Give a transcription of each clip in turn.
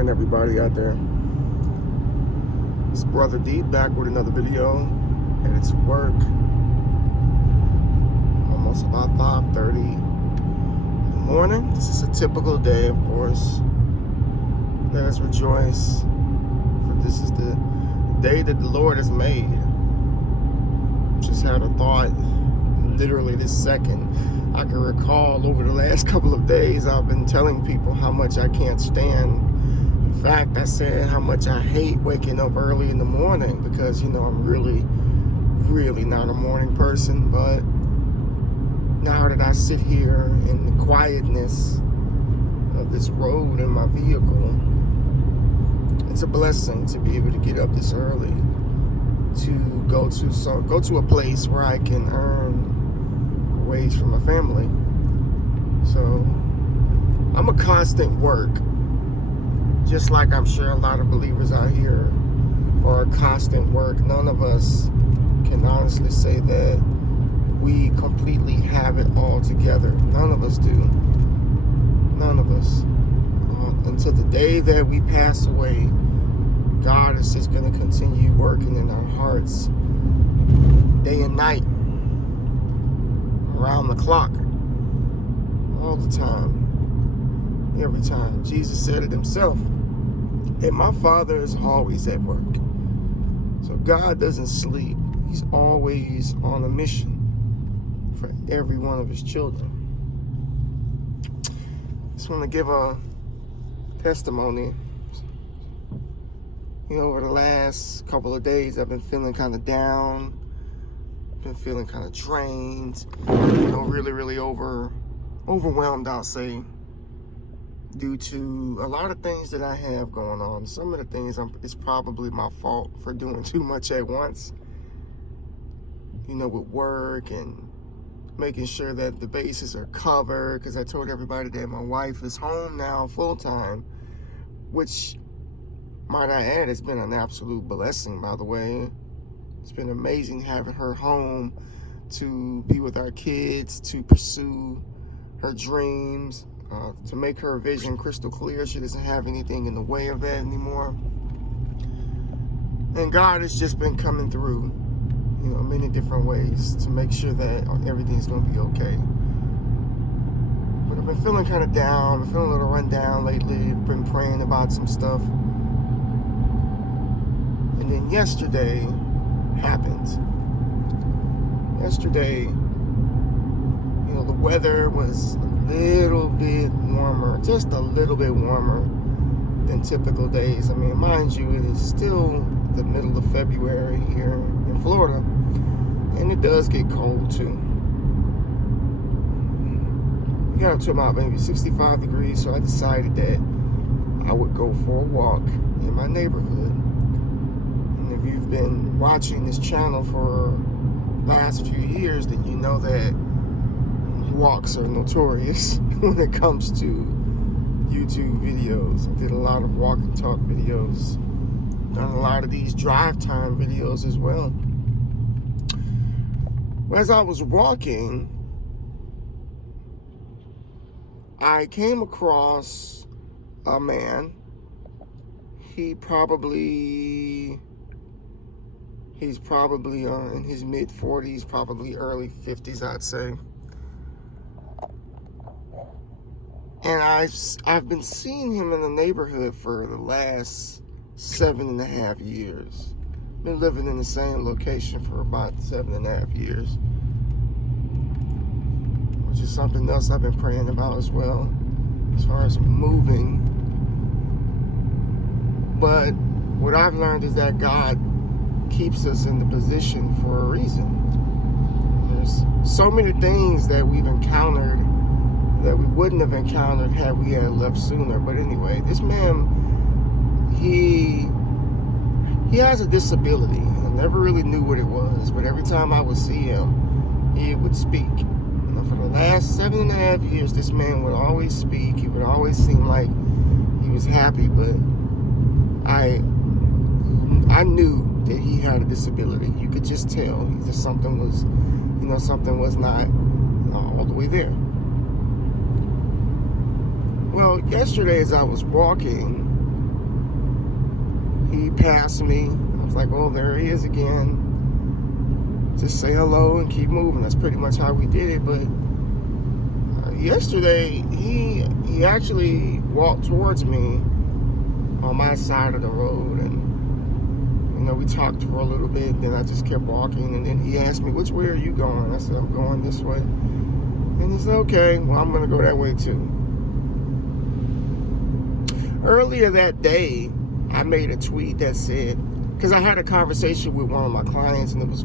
morning, everybody out there. It's Brother D back with another video, and it's work. Almost about 5:30 in the morning. This is a typical day, of course. Let us rejoice, for this is the day that the Lord has made. Just had a thought, literally this second. I can recall over the last couple of days, I've been telling people how much I can't stand. In fact, I said how much I hate waking up early in the morning because, I'm really not a morning person. But now that I sit here in the quietness of this road in my vehicle, it's a blessing to be able to get up this early to go to a place where I can earn ways for my family. So I'm a constant work, just like I'm sure a lot of believers out here are a constant work. None of us can honestly say that we completely have it all together. None of us do. None of us. Until the day that we pass away, God is just going to continue working in our hearts day and night, around the clock, all the time, every time. Jesus said it himself, and my Father is always at work. So God doesn't sleep. He's always on a mission for every one of his children. Just want to give a testimony. Over the last couple of days, I've been feeling kind of down. Been feeling kind of drained, really overwhelmed, I'll say, due to a lot of things that I have going on. Some of the things, it's probably my fault for doing too much at once, with work and making sure that the bases are covered, because I told everybody that my wife is home now full-time, which, might I add, it's been an absolute blessing, by the way. It's been amazing having her home to be with our kids, to pursue her dreams, to make her vision crystal clear. She doesn't have anything in the way of that anymore. And God has just been coming through, many different ways to make sure that everything's going to be okay. But I've been feeling kind of down. I've been feeling a little run down lately. I've been praying about some stuff. And then yesterday happened. Yesterday, the weather was a little bit warmer, just a little bit warmer than typical days. I mean, mind you, it is still the middle of February here in Florida, and it does get cold too. We got up to about maybe 65 degrees, so I decided that I would go for a walk in my neighborhood. If you've been watching this channel for the last few years, then you know that walks are notorious when it comes to YouTube videos. I did a lot of walk and talk videos, done a lot of these drive time videos as well. As I was walking, I came across a man. He's probably in his mid-40s, probably early 50s, I'd say. And I've been seeing him in the neighborhood for the last 7.5 years. Been living in the same location for about 7.5 years, which is something else I've been praying about as well, as far as moving. But what I've learned is that God keeps us in the position for a reason. There's so many things that we've encountered that we wouldn't have encountered had we had left sooner. But anyway, this man, he has a disability. I never really knew what it was, but every time I would see him, he would speak. For the last 7.5 years, this man would always speak. He would always seem like he was happy, but I knew that he had a disability. You could just tell that something was not all the way there. Well, yesterday as I was walking, he passed me. I was like, oh, there he is again. Just say hello and keep moving. That's pretty much how we did it. But yesterday, he actually walked towards me on my side of the road, and we talked for a little bit. Then I just kept walking, and then he asked me, which way are you going? I said, I'm going this way. And he said, okay, well, I'm going to go that way too. Earlier that day, I made a tweet that said, because I had a conversation with one of my clients, and it was,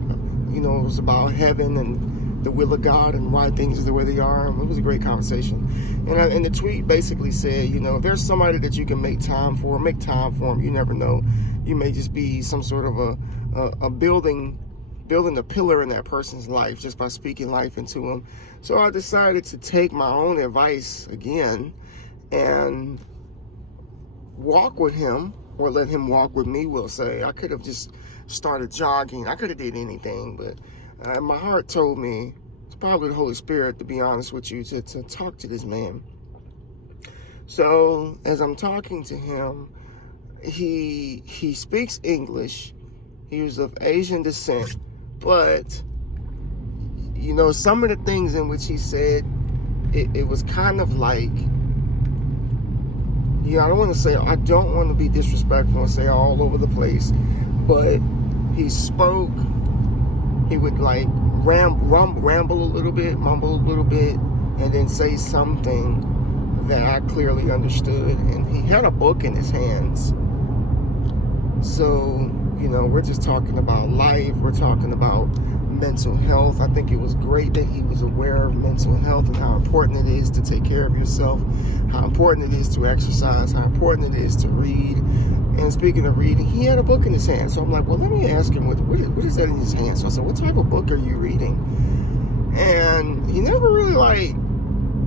it was about heaven and the will of God and why things are the way they are. It was a great conversation. And the tweet basically said, if there's somebody that you can make time for them. You never know. You may just be some sort of a building a pillar in that person's life just by speaking life into them. So I decided to take my own advice again and walk with him, or let him walk with me, we'll say. I could have just started jogging. I could have did anything, but my heart told me, it's probably the Holy Spirit, to be honest with you, to talk to this man. So as I'm talking to him, he speaks English. He was of Asian descent, but some of the things in which he said, it was kind of like, I don't want to be disrespectful and say all over the place, but he spoke, he would like ramble a little bit, mumble a little bit, and then say something that I clearly understood. And he had a book in his hands. So, we're just talking about life. We're talking about mental health. I think it was great that he was aware of mental health and how important it is to take care of yourself, how important it is to exercise, how important it is to read. And speaking of reading, he had a book in his hand. So I'm like, well, let me ask him, what is that in his hand? So I said, what type of book are you reading? And he never really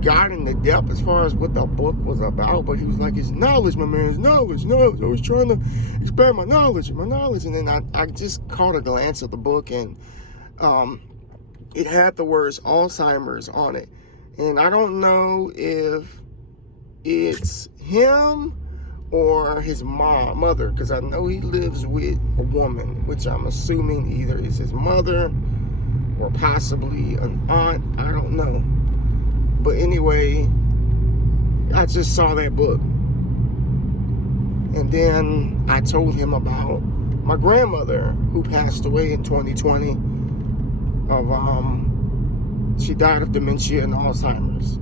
got into depth as far as what the book was about, but he was like, it's knowledge, my man, it's knowledge. I was trying to expand my knowledge. And then I just caught a glance at the book, and it had the words Alzheimer's on it. And I don't know if it's him or his mother, because I know he lives with a woman, which I'm assuming either is his mother or possibly an aunt. I don't know. But anyway, I just saw that book. And then I told him about my grandmother, who passed away in 2020 she died of dementia and Alzheimer's.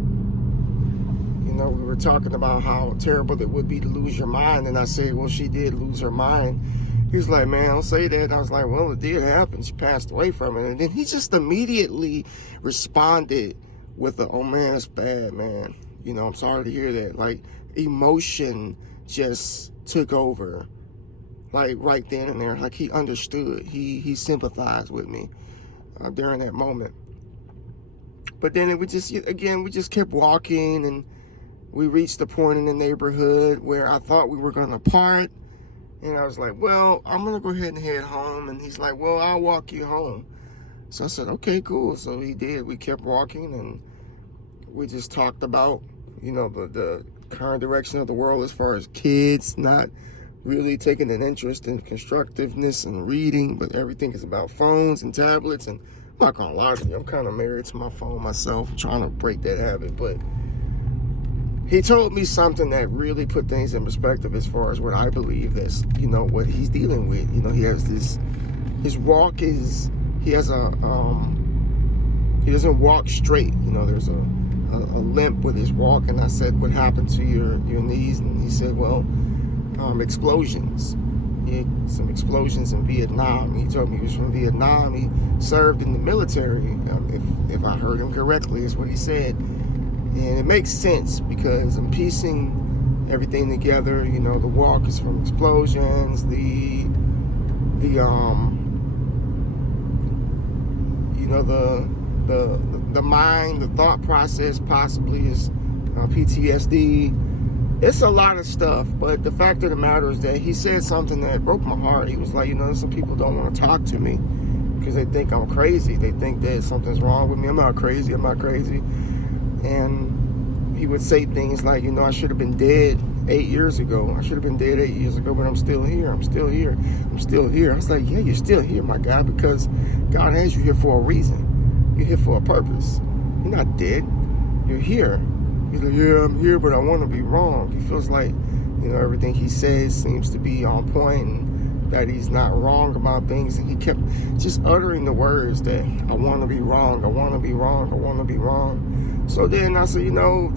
We were talking about how terrible it would be to lose your mind, and I said, well, she did lose her mind. He was like, man, don't say that. And I was like, well, it did happen. She passed away from it. And then he just immediately responded with oh man, it's bad, man. I'm sorry to hear that. Like, emotion just took over, like right then and there. Like, he understood. He sympathized with me during that moment. But then we just kept walking, and we reached the point in the neighborhood where I thought we were going to part. And I was like, well, I'm going to go ahead and head home. And he's like, well, I'll walk you home. So I said, okay, cool. So he did. We kept walking, and we just talked about, the current direction of the world as far as kids not really taking an interest in constructiveness and reading, but everything is about phones and tablets. And I'm not gonna lie to you, I'm kind of married to my phone myself. I'm trying to break that habit, but he told me something that really put things in perspective as far as what I believe is, what he's dealing with. He has his walk is, he doesn't walk straight. There's a limp with his walk. And I said, what happened to your knees? And he said, well, explosions. He had some explosions in Vietnam. He told me he was from Vietnam. He served in the military, if I heard him correctly, is what he said. And it makes sense, because I'm piecing everything together. The walk is from explosions. The mind, the thought process possibly is PTSD. It's a lot of stuff, but the fact of the matter is that he said something that broke my heart. He was like, some people don't want to talk to me because they think I'm crazy. They think that something's wrong with me. I'm not crazy. And he would say things like, you know, I should have been dead 8 years ago. I should have been dead 8 years ago, but I'm still here. I'm still here. I'm still here. I was like, yeah, you're still here, my guy, because God has you here for a reason. You're here for a purpose. You're not dead. You're here. He's like, yeah, I'm here, but I want to be wrong. He feels like, you know, everything he says seems to be on point, and that he's not wrong about things. And he kept just uttering the words that I want to be wrong. I want to be wrong. I want to be wrong. So then I said, you know,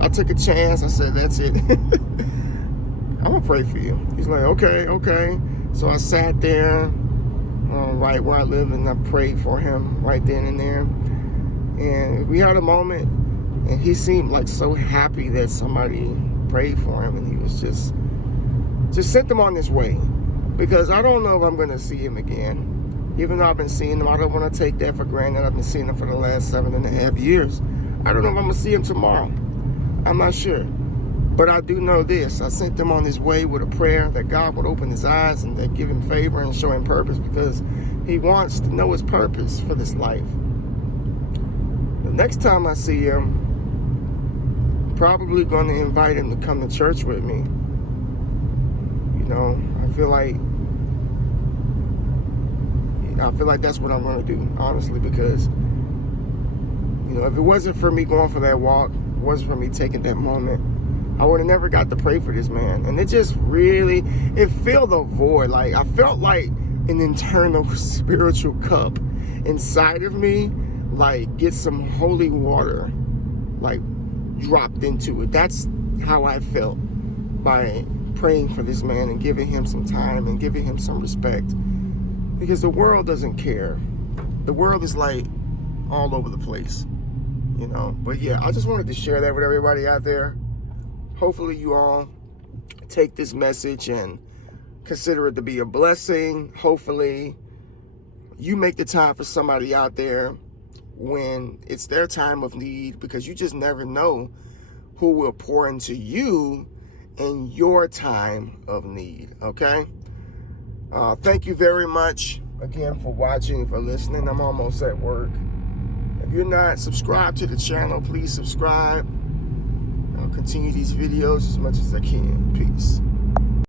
I took a chance. I said, that's it. I'm going to pray for you. He's like, okay. So I sat there right where I live, and I prayed for him right then and there. And we had a moment, and he seemed like so happy that somebody prayed for him, and he was just sent him on his way, because I don't know if I'm going to see him again. Even though I've been seeing him, I don't want to take that for granted. I've been seeing him for the last 7.5 years. I don't know if I'm going to see him tomorrow. I'm not sure. But I do know this. I sent him on his way with a prayer that God would open his eyes and that give him favor and show him purpose, because he wants to know his purpose for this life. The next time I see him, I'm probably going to invite him to come to church with me. You know, I feel like that's what I'm going to do, honestly, because, you know, if it wasn't for me going for that walk, it wasn't for me taking that moment, I would have never got to pray for this man. And it just really, it filled a void. Like, I felt like an internal spiritual cup inside of me, like, get some holy water, like, dropped into it. That's how I felt by praying for this man and giving him some time and giving him some respect. Because the world doesn't care. The world is like all over the place, you know. But yeah, I just wanted to share that with everybody out there. Hopefully you all take this message and consider it to be a blessing. Hopefully you make the time for somebody out there when it's their time of need, because you just never know who will pour into you in your time of need, okay? Thank you very much again for watching, for listening. I'm almost at work. If you're not subscribed to the channel, please subscribe. I'll continue these videos as much as I can. Peace.